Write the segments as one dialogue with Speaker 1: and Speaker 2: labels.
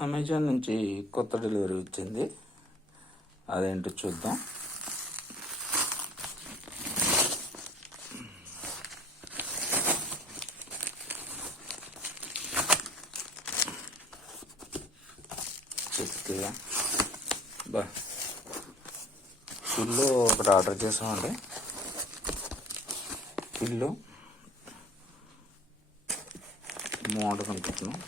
Speaker 1: Amazon నుంచి కొత్త delivery వచ్చింది. అదేంటో చూద్దాం. చిక్కిగా బా. పిల్లు ఒకటి ఆర్డర్ చేసామండి. పిల్లు మోడల్ అనుకుంటున్నాం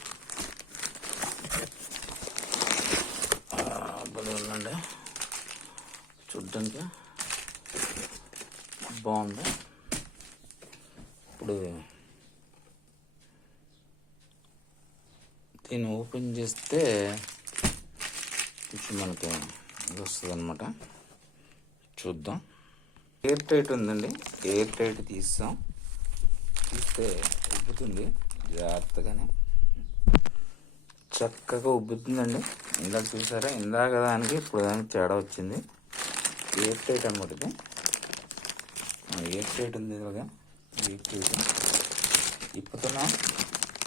Speaker 1: భలే ఉందండి. చూడ్డానికి బాగుంది. ఇప్పుడు దీన్ని ఓపెన్ చేస్తే కొంచెం మనకి ఇది వస్తుంది అనమాట చూద్దాం. ఎయిర్ టైట్ ఉందండి. ఎయిర్ టైట్ తీస్తాం. తీస్తే ఉబ్బుతుంది. జాగ్రత్తగానే చక్కగా ఉబ్బుతుందండి. ఇందాక చూసారా? ఇందాక దానికి ఇప్పుడు దానికి తేడా వచ్చింది. ఎయిర్ టైట్ అనమాట ఇది. ఎయిర్ టైట్ ఉంది ఇలాగా ఎయిర్ టైట్. ఇప్పుతున్నా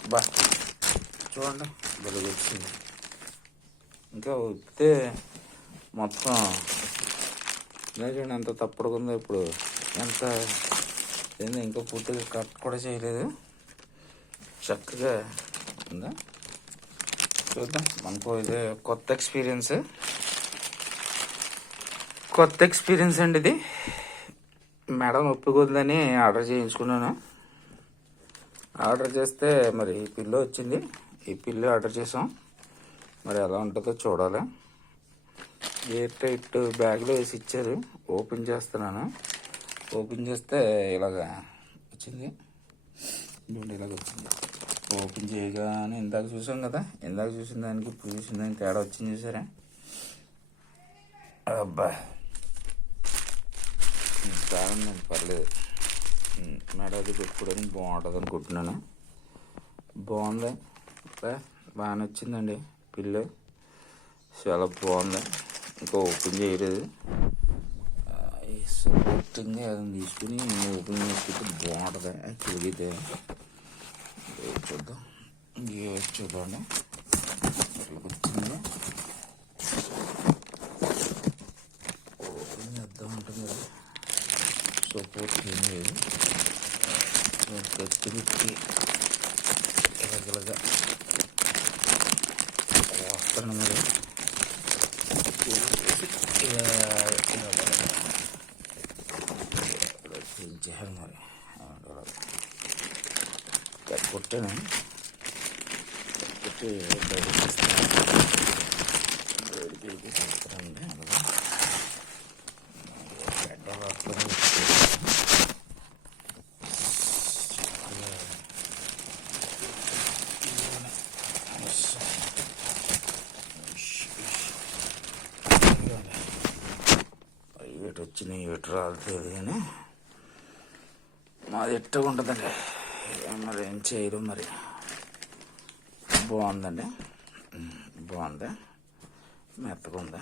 Speaker 1: బా చూడండి. బలిగి వచ్చింది. ఇంకా ఉప్పితే మొత్తం చూడండి ఎంత తప్పుడుకుందో ఇప్పుడు. ఎంత ఏంది ఇంకా పూర్తిగా కట్ కూడా చేయలేదు. చక్కగా ఉందా? చూద్దాం. మనకు ఇది కొత్త ఎక్స్పీరియన్స్. కొత్త ఎక్స్పీరియన్స్ అండి ఇది. మేడం ఒప్పుకుందని ఆర్డర్ చేయించుకున్నాను. ఆర్డర్ చేస్తే మరి ఈ పిల్లు వచ్చింది. ఈ పిల్లు ఆర్డర్ చేసాం. మరి ఎలా ఉంటుందో చూడాలి. ఎయిర్ టైట్ బ్యాగ్లో వేసి ఇచ్చారు. ఓపెన్ చేస్తున్నాను. ఓపెన్ చేస్తే ఇలాగా వచ్చింది. ఇలాగ వచ్చింది. ఓపెన్ చేయగానే ఇందాక చూసాం కదా ఇందాక చూసిన దానికి ఇప్పుడు చూసిన దానికి తేడా వచ్చింది చూసారా? అబ్బా! బాగుందండి పర్లేదు. మేడం అది పెట్టుకోవడానికి బాగుంటుంది అనుకుంటున్నాను బాగుంది. బాగా బాగానే వచ్చిందండి పిల్లు. చాలా బాగుంది. ఇంకా ఓపెన్ చేయలేదు. సపోర్టింగ్ ఏదైనా తీసుకుని ఓపెన్ చేసుకుంటే బాగుంటుంది. తిరిగితే. చూద్దాం ఏ చూద్దాము. ఇట్లా వచ్చింది ఓపెన్ చేద్దాం ఉంటుంది కదా సపోర్ట్ ఏం లేదు. గట్టి పెట్టి ఇలాగలగా వస్తాను మరి. ఇలా ఇలా ఇలా చేయాలి మరి. పెట్రోల్ రాసుకొని ఇటు వచ్చినాయి ఇటు రాలేదు కానీ మాది ఎట్టుగా ఉంటుందండి ఏం మరి ఏం చేయరు మరి. బాగుందండి. బాగుంది. మెత్తగా ఉందా